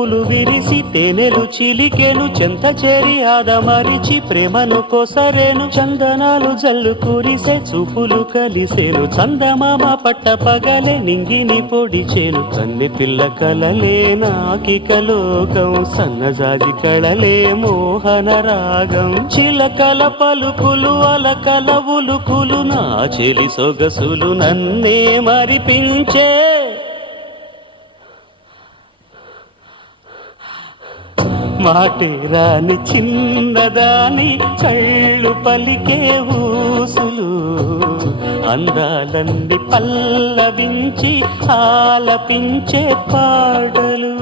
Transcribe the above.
పువ్వులు విరిసి తేనెలు చిలికెను చెంత చేరి ఆదమరిచి ప్రేమను కోసరేను చందనాలు జల్లు కురిసే చూపులు కలిసేను చందమామ పట్ట పగలే నింగిని పొడిచేను కన్నె పిల్ల కలలే నాకిక లోకం సన్నజాజి కళలే మోహన రాగం చిలకల పలుకులు అలకల ఉలుకులు నా చెలి సొగసులు నన్నే మరిపించే మాటే రాని చిన్నదాని చళ్ళు పలికే ఊసులు అందాలన్నీ పల్లవించి ఆలపించే పాటలు